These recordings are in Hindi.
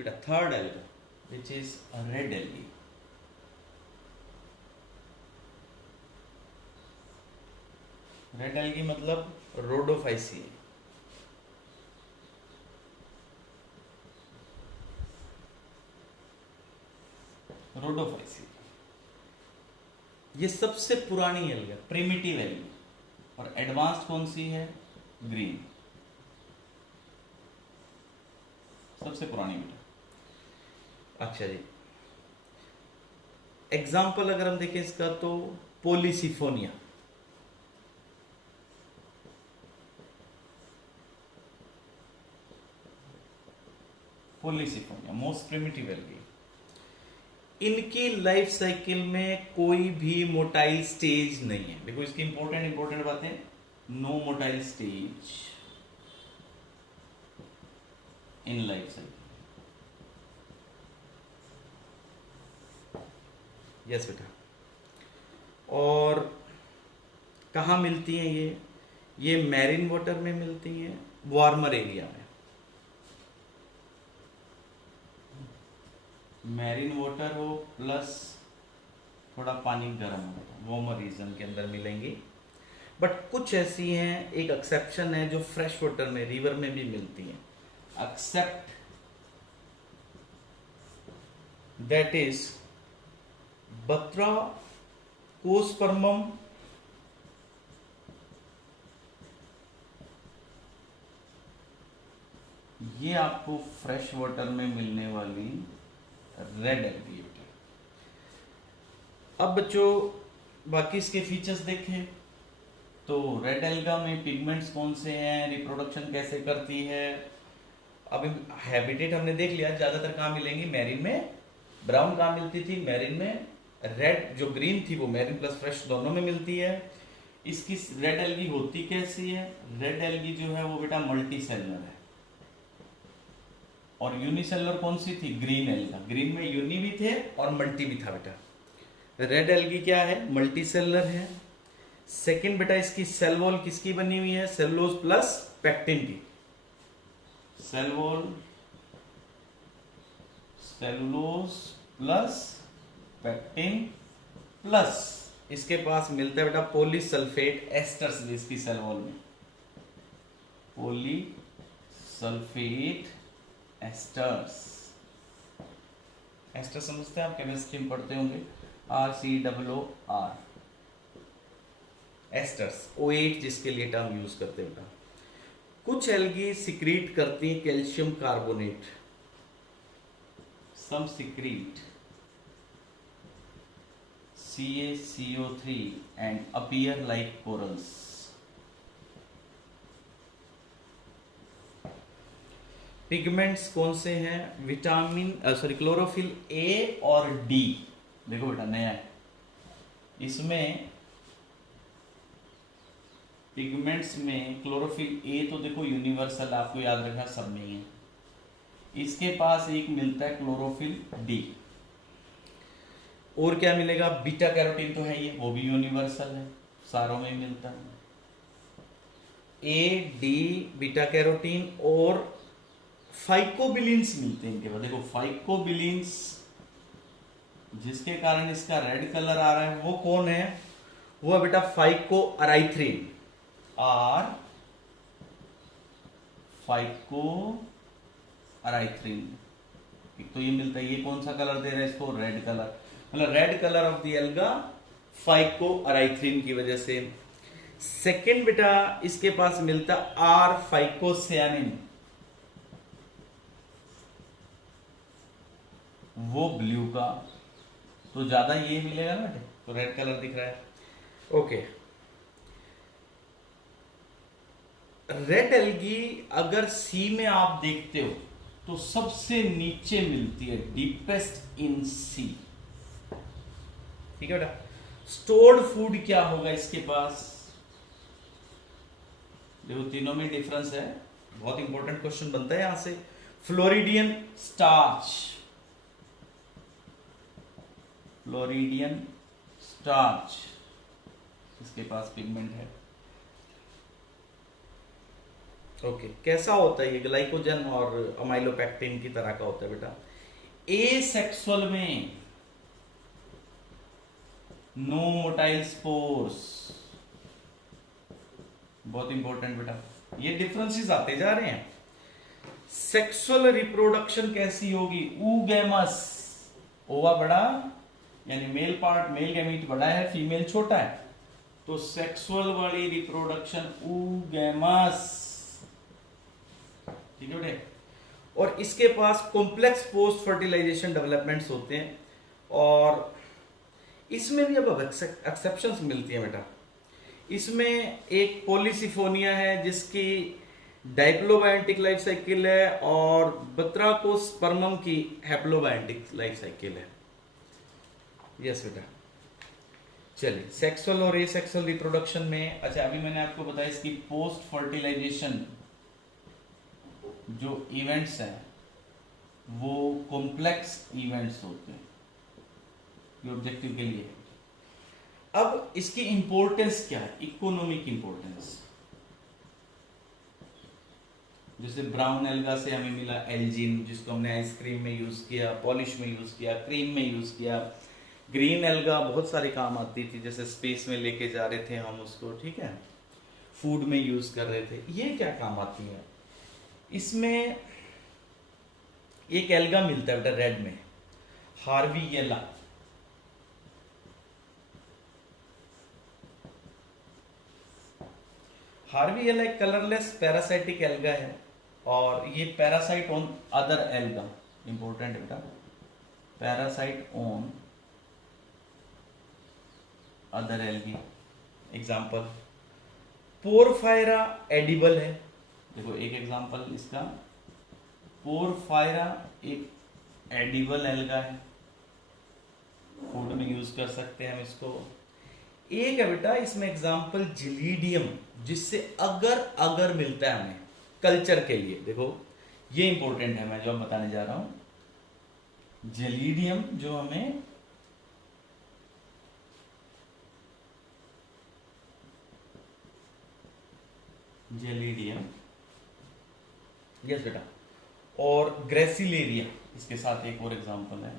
बेटा third alga which is red algae. Red algae मतलब रोडोफाइसी। रोडोफाइसी ये सबसे पुरानी एल्गा, प्रिमिटिव एल्गी। और एडवांस्ड कौन सी है? ग्रीन, सबसे पुरानी बेटा। अच्छा जी, एग्जाम्पल अगर हम देखें इसका तो पोलिसिफोनिया, पोलिसिफोनिया मोस्ट प्रिमिटिव एल्गी। इनकी लाइफ साइकिल में कोई भी मोटाइल स्टेज नहीं है। देखो इसकी इंपॉर्टेंट बातें, no motile stage in life cycle. Yes बेटा। और कहाँ मिलती हैं ये मैरीन वाटर में मिलती हैं, वार्मर एरिया में। मैरीन वाटर हो प्लस थोड़ा पानी गर्म हो, वार्मर रीजन के अंदर मिलेंगी। बट कुछ ऐसी हैं, एक एक्सेप्शन है जो फ्रेश वाटर में, रिवर में भी मिलती हैं। एक्सेप्ट दैट इज बत्रा कोस्पर्मम, ये आपको फ्रेश वाटर में मिलने वाली रेड एल्गी। अब बच्चों बाकी इसके फीचर्स देखें तो रेड एल्गा में पिगमेंट्स कौन से हैं, रिप्रोडक्शन कैसे करती है। अब हैबिटेट हमने देख लिया, ज्यादातर कहाँ मिलेंगी? मैरीन में। ब्राउन कहाँ मिलती थी? मैरीन में। रेड जो ग्रीन थी वो मैरीन प्लस फ्रेश दोनों में मिलती है। इसकी रेड एल्गी होती कैसी है? रेड एल्गी जो है वो बेटा मल्टी सेलुलर है। और यूनिसेलुलर कौन सी थी? Green alga. ग्रीन में यूनि भी थे और मल्टी भी था बेटा। रेड एल्गी क्या है? मल्टी सेलुलर है। सेकेंड बेटा इसकी सेल वॉल किसकी बनी हुई है? सेलुलोज प्लस पेक्टिन की। Cell wall cellulose plus pectin plus इसके पास मिलता है बेटा पॉलीसल्फेट एस्टर्स भी इसकी सेल वॉल में। पॉलीसल्फेट एस्टर्स, एस्टर समझते हैं आप, केमिस्ट्री में पढ़ते होंगे। RCOOR एस्टर्स, O8 जिसके लिए टर्म यूज करते हैं बेटा। कुछ एल्गी सिक्रीट करती हैं calcium carbonate, some secrete CaCO3 and appear like corals. Pigments कौन से हैं? विटामिन क्लोरोफिल ए और डी। देखो बेटा नया है इसमें पिगमेंट्स में क्लोरोफिल ए तो देखो यूनिवर्सल, आपको याद रखना सब में है। इसके पास एक मिलता है क्लोरोफिल डी। और क्या मिलेगा? बीटा कैरोटीन तो है ये, वो भी यूनिवर्सल है, सारों में मिलता है। ए डी बीटा कैरोटीन और फाइकोबिलिन्स मिलते हैं इनके बाद। देखो फाइकोबिलिन्स जिसके कारण इसका रेड कलर आ रहा है वो कौन है? वो है बेटा फाइको अराइथ्रिन। आर फाइको अराइथ्रिन, तो ये मिलता है। ये कौन सा कलर दे रहा है इसको? Red colour. मतलब red colour of the alga phycoerythrin की वजह से। सेकेंड बेटा इसके पास मिलता आर फाइकोसियानिन, वो ब्लू का, तो ज्यादा ये मिलेगा ना, तो रेड कलर दिख रहा है। ओके, रेड एल्गी अगर सी में आप देखते हो तो सबसे नीचे मिलती है, डीपेस्ट इन सी। ठीक है बेटा। स्टोर्ड फूड क्या होगा इसके पास? देखो तीनों में डिफरेंस है, बहुत इंपॉर्टेंट क्वेश्चन बनता है यहां से। फ्लोरिडियन स्टार्च, फ्लोरिडियन स्टार्च इसके पास पिगमेंट है। ओके, कैसा होता है ये? ग्लाइकोजन और अमाइलोपेक्टिन की तरह का होता है बेटा। ए सेक्सुअल में नो मोटाइल स्पोर्स, बहुत इंपॉर्टेंट बेटा, ये डिफरेंसेस आते जा रहे हैं। सेक्सुअल रिप्रोडक्शन कैसी होगी? ऊगैमस, ओवा बड़ा यानी मेल पार्ट, मेल गैमीट बड़ा है, फीमेल छोटा है, तो सेक्सुअल वाली रिप्रोडक्शन ऊगैमस, ठीक है बेटे। और इसके पास कॉम्प्लेक्स पोस्ट फर्टिलाइजेशन डेवलपमेंट्स होते हैं, और इसमें भी अब एक्सेप्शंस मिलती हैं बेटा। इसमें एक पॉलीसिफोनिया है जिसकी डाइप्लोबायोटिक लाइफ साइकिल है, और बत्राकोस्पर्मम की हैप्लोबायोटिक लाइफ साइकिल है। यस बेटा। चलिए, सेक्सुअल और एसेक्सुअल रिप्रोडक्शन में, अच्छा अभी मैंने आपको बताया इसकी पोस्ट फर्टिलाइजेशन जो इवेंट्स हैं वो कॉम्प्लेक्स इवेंट्स होते हैं, ये ऑब्जेक्टिव के लिए। अब इसकी इंपॉर्टेंस क्या है? Economic importance. जैसे ब्राउन एल्गा से हमें मिला एल्जिन, जिसको हमने आइसक्रीम में यूज किया, पॉलिश में यूज किया, क्रीम में यूज किया। ग्रीन एल्गा बहुत सारे काम आती थी, जैसे स्पेस में लेके जा रहे थे हम उसको, ठीक है, फूड में यूज कर रहे थे। ये क्या काम आती है? इसमें एक एल्गा मिलता है बेटा रेड में, हार्वियेला। हार्वियेला एक कलरलेस पैरासाइटिक एल्गा है, और ये parasite on other alga, important बेटा, parasite on other algae. Example, Porphyra edible है, देखो एक एग्जाम्पल इसका, पोरफायरा एक एडिबल एल्गा है, फूड में यूज कर सकते हैं हम इसको। एक है बेटा इसमें एग्जाम्पल जिलीडियम, जिससे अगर अगर मिलता है हमें कल्चर के लिए, देखो ये इंपॉर्टेंट है, मैं जो बताने जा रहा हूं, जेलीडियम जो हमें जेलीडियम, यस बेटा, और ग्रेसिलेरिया इसके साथ एक और एग्जांपल है,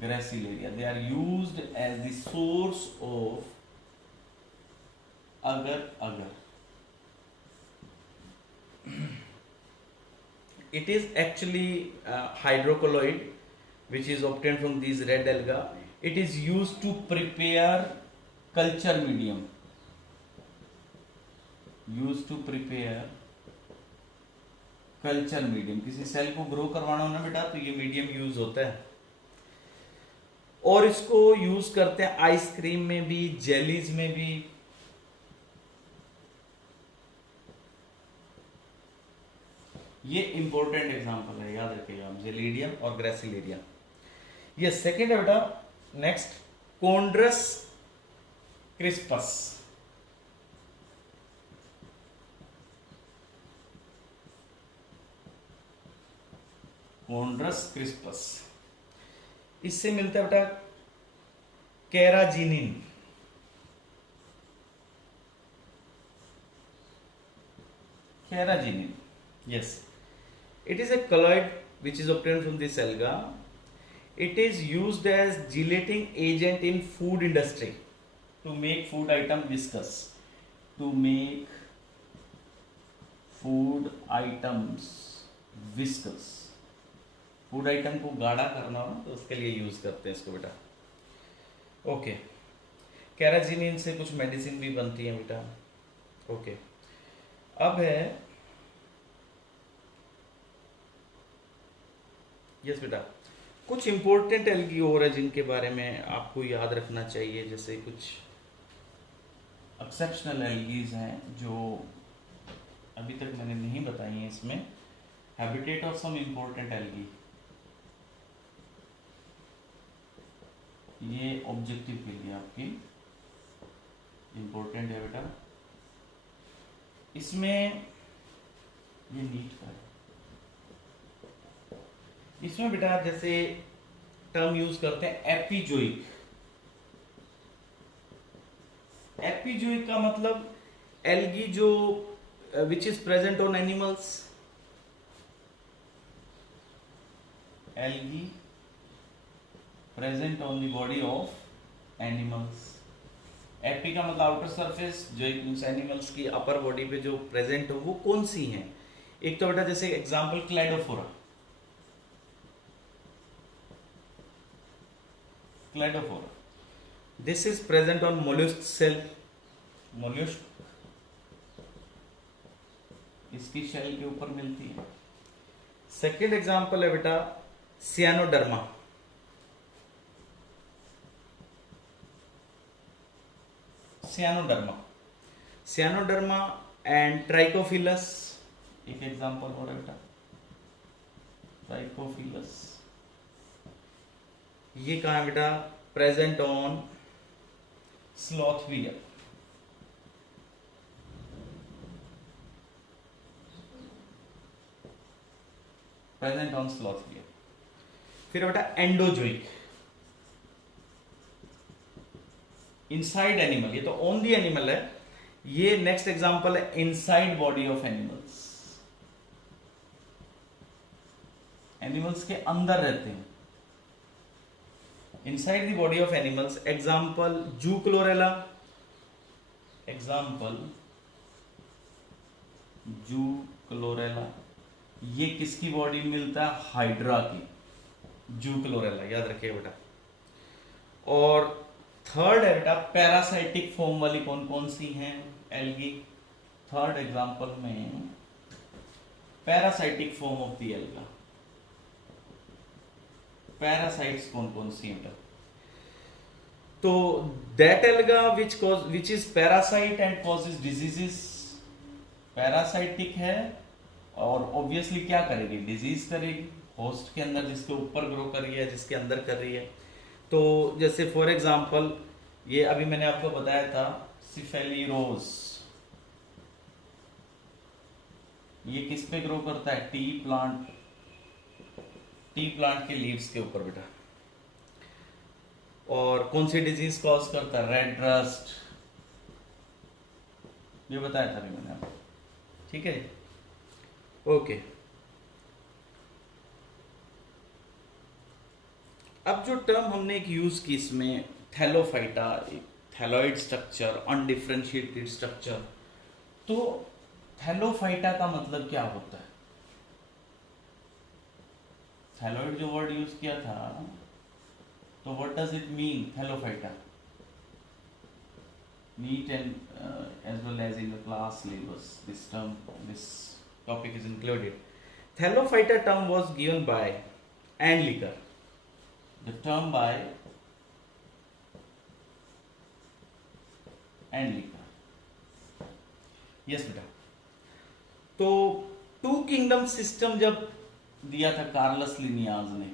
gracilaria, they are used as the source of agar agar. It is actually hydrocolloid which is obtained from these red alga. It is used to prepare culture medium. Used to prepare culture medium. किसी सेल को ग्रो करवाना हो ना बेटा तो ये मीडियम यूज होता है, और इसको यूज करते हैं आइसक्रीम में भी, जेलीज में भी। ये इंपॉर्टेंट एग्जांपल है, याद रखिएगा आप, जेलीडियम और ग्रेसिलेरिया। ये सेकंड है बेटा। नेक्स्ट, कोंड्रस क्रिस्पस। कोंड्रस क्रिस्पस, इससे मिलता है बेटा कैराजिनिन। कैराजिनिन, yes. It is a colloid which is obtained from this alga. It is used as gelating agent in food industry to make food item viscous. To make food items viscous. Food item को गाढ़ा करना हो तो उसके लिए यूज करते हैं इसको बेटा। ओके, कैराजिनिन से कुछ मेडिसिन भी बनती है बेटा। ओके, अब है यस बेटा, कुछ इंपॉर्टेंट एल्गी और है जिनके बारे में आपको याद रखना चाहिए, जैसे कुछ एक्सेप्शनल एल्गीज हैं जो अभी तक मैंने नहीं बताई हैं इसमें। Habitat of some important algae, ये ऑब्जेक्टिव के लिए आपकी इंपॉर्टेंट है बेटा। इसमें ये नीट का है, इसमें बेटा जैसे टर्म यूज करते हैं एपिजोइक। एपिजोइक का मतलब एल्गी जो which is present on animals? Algae present on the body of animals. AP का मतलब आउटर सरफेस, जो उस एनिमल्स की अपर बॉडी पे जो प्रेजेंट हो वो कौन सी हैं? एक तो बेटा जैसे example cladophora, cladophora this is present on mollusc shell, mollusc इसकी शेल के ऊपर मिलती है। सेकेंड एग्जांपल है बेटा सियानोडर्मा, सियानोडर्मा, सियानोडर्मा एंड ट्राइकोफिलस, एक एग्जांपल और है बेटा ट्राइकोफिलस, ये कहां है बेटा? Present on sloth bear, present on sloth bear. फिर बेटा एंडोजोइक, इनसाइड एनिमल, ये तो ऑन दी एनिमल है, ये नेक्स्ट एग्जांपल है inside body of animals, animals के अंदर रहते हैं, inside the body of animals. Example जू क्लोरेला, एग्जांपल जू क्लोरेला, ये किसकी बॉडी में मिलता है? हाइड्रा की, जू क्लोरेला, याद रखिए बेटा। और थर्ड है बेटा पैरासाइटिक फॉर्म वाली कौन कौन सी हैं एल्गी? थर्ड एग्जांपल में parasitic form of the alga, parasites कौन कौन सी हैं? तो that alga which is parasite and causes diseases, parasitic है और ऑब्वियसली क्या करेगी? डिजीज करेगी, होस्ट के अंदर जिसके ऊपर ग्रो कर रही है, जिसके अंदर कर रही है। तो जैसे फॉर एग्जांपल ये अभी मैंने आपको बताया था सिफेलिरोज, ये किस पे ग्रो करता है? टी प्लांट, टी प्लांट के लीव्स के ऊपर बेटा। और कौन सी डिजीज कॉज करता है? रेड रस्ट, ये बताया था अभी मैंने आपको, ठीक है, ओके। अब जो टर्म हमने एक यूज की इसमें Thallophyta, thalloid structure, undifferentiated structure, तो थैलोफाइटा का मतलब क्या होता है? थैलोइड जो वर्ड यूज किया था, तो what does it mean Thallophyta? Neat and as well as in the class syllabus this topic is included. Thallophyta term was given by Andlicker, the term by Andlicker, yes बेटा। तो टू किंगडम सिस्टम जब दिया था कार्लस लिनियाज ने,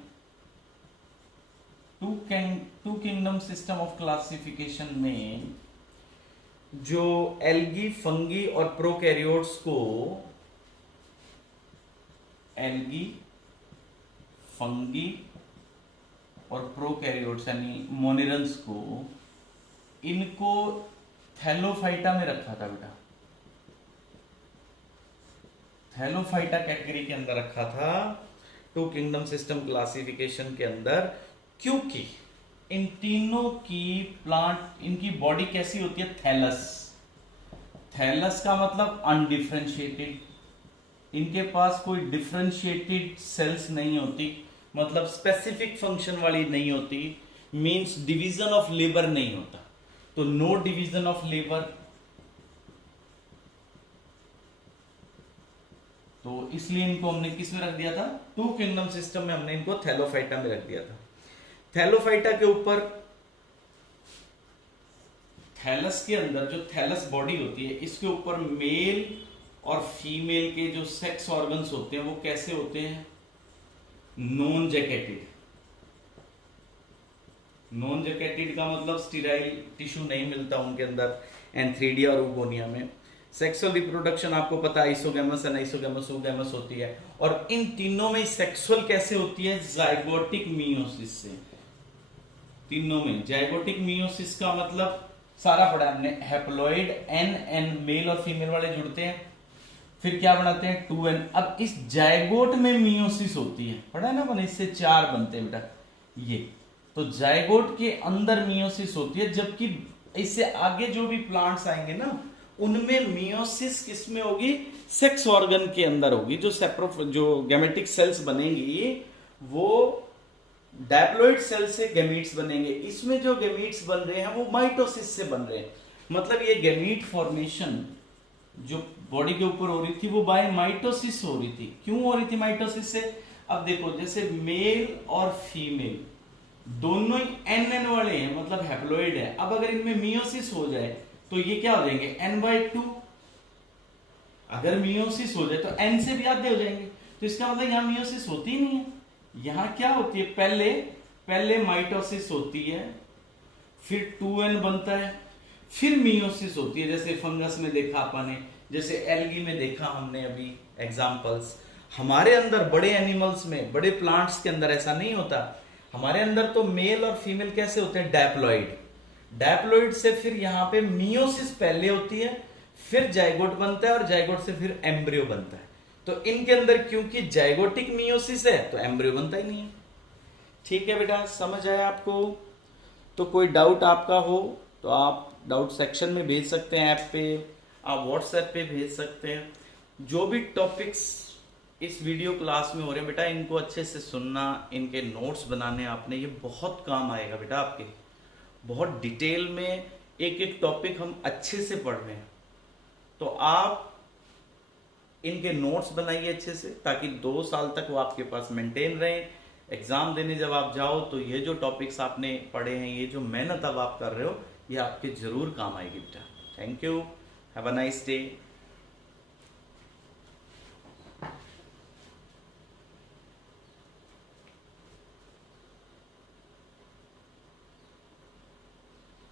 two kingdom system of classification में जो एल्गी, फंगी और प्रोकैरियोट्स को, एल्गी, फंगी और प्रोकैरियोट्स यानी मोनिरन्स को, इनको थैलोफाइटा में रखा था बेटा, थैलोफाइटा कैटेगरी के अंदर रखा था टू किंगडम सिस्टम क्लासिफिकेशन के अंदर, क्योंकि इन तीनों की प्लांट, इनकी बॉडी कैसी होती है? थैलस, थैलस का मतलब अनडिफरेंशिएटेड, इनके पास कोई डिफरेंशिएटेड सेल्स नहीं होती, मतलब स्पेसिफिक फंक्शन वाली नहीं होती, मींस डिवीजन ऑफ लेबर नहीं होता, तो नो डिवीजन ऑफ लेबर, तो इसलिए इनको हमने किस में रख दिया था? टू किंगडम सिस्टम में हमने इनको थैलोफाइटा में रख दिया था। थैलोफाइटा के ऊपर, थैलस के अंदर जो थैलस बॉडी होती है, इसके ऊपर मेल और फीमेल के जो सेक्स ऑर्गन्स होते हैं वो कैसे होते हैं? नॉन जैकेटेड, नॉन जैकेटेड का मतलब स्टीराइल टिश्यू नहीं मिलता उनके अंदर, एंथ्रीडिया और उगोनिया में। सेक्सुअल रिप्रोडक्शन आपको पता है आइसोगैमस एंड आइसोगैमस ओगैमस होती है, और इन तीनों में सेक्सुअल कैसे होती है? जाइगोटिक मियोसिस से, तीनों में जाइगोटिक मियोसिस का मतलब सारा पढ़ा हमने, हैप्लॉइड एन एन मेल और फीमेल वाले जुड़ते हैं, फिर क्या बनाते हैं 2n। अब इस जायगोट में मियोसिस होती है, पढ़ा है ना अपन, इससे 4 बनते हैं बेटा ये। तो जायगोट के अंदर मियोसिस होती है, जबकि इससे आगे जो भी प्लांट्स आएंगे ना उनमें मियोसिस किसमें होगी, सेक्स ऑर्गन के अंदर होगी। जो गैमेटिक सेल्स बनेंगी वो डायप्लॉइड सेल से गैमीट्स बनेंगे। इसमें जो गैमीट्स बन रहे हैं वो माइटोसिस से बन रहे हैं। मतलब ये गैमीट फॉर्मेशन जो बॉडी के ऊपर हो रही थी वो बाय माइटोसिस हो रही थी। क्यों हो रही थी माइटोसिस से? अब देखो जैसे मेल और फीमेल दोनों ही एन वाले हैं, मतलब हैप्लॉइड है। अब अगर इनमें मियोसिस हो जाए तो ये क्या हो जाएंगे, n/2। अगर मियोसिस हो जाए तो n से भी आधे हो जाएंगे। तो इसका मतलब यहां मियोसिस होती ही नहीं है। यहां क्या होती है, पहले माइटोसिस होती है, फिर 2n बनता है, फिर मियोसिस होती है। जैसे फंगस में देखा अपन ने, जैसे एल्गी में देखा हमने अभी एग्जांपल्स। हमारे अंदर बड़े एनिमल्स में, बड़े प्लांट्स के अंदर ऐसा नहीं होता। हमारे अंदर तो मेल और फीमेल कैसे होते हैं, डायप्लॉइड से फिर यहां पे मियोसिस पहले होती है, फिर जाइगोट बनता है और जाइगोट से फिर एम्ब्रियो बनता है। तो इनके अंदर क्योंकि जाइगोटिक मियोसिस है तो एम्ब्रियो बनता ही नहीं है। ठीक है बेटा, समझ आया आपको? तो कोई डाउट आपका हो तो आप डाउट सेक्शन में भेज सकते हैं, ऐप पे, आप व्हाट्सएप पे भेज सकते हैं। जो भी टॉपिक्स इस वीडियो क्लास में हो रहे हैं बेटा, इनको अच्छे से सुनना, इनके नोट्स बनाने आपने, ये बहुत काम आएगा बेटा आपके। बहुत डिटेल में एक एक टॉपिक हम अच्छे से पढ़ रहे हैं, तो आप इनके नोट्स बनाइए अच्छे से, ताकि 2 साल तक वो आपके पास मेंटेन रहें। एग्जाम देने जब आप जाओ तो ये जो टॉपिक्स आपने पढ़े हैं, ये जो मेहनत अब आप कर रहे हो, ये आपके जरूर काम आएगी बेटा। Thank you, have a nice day.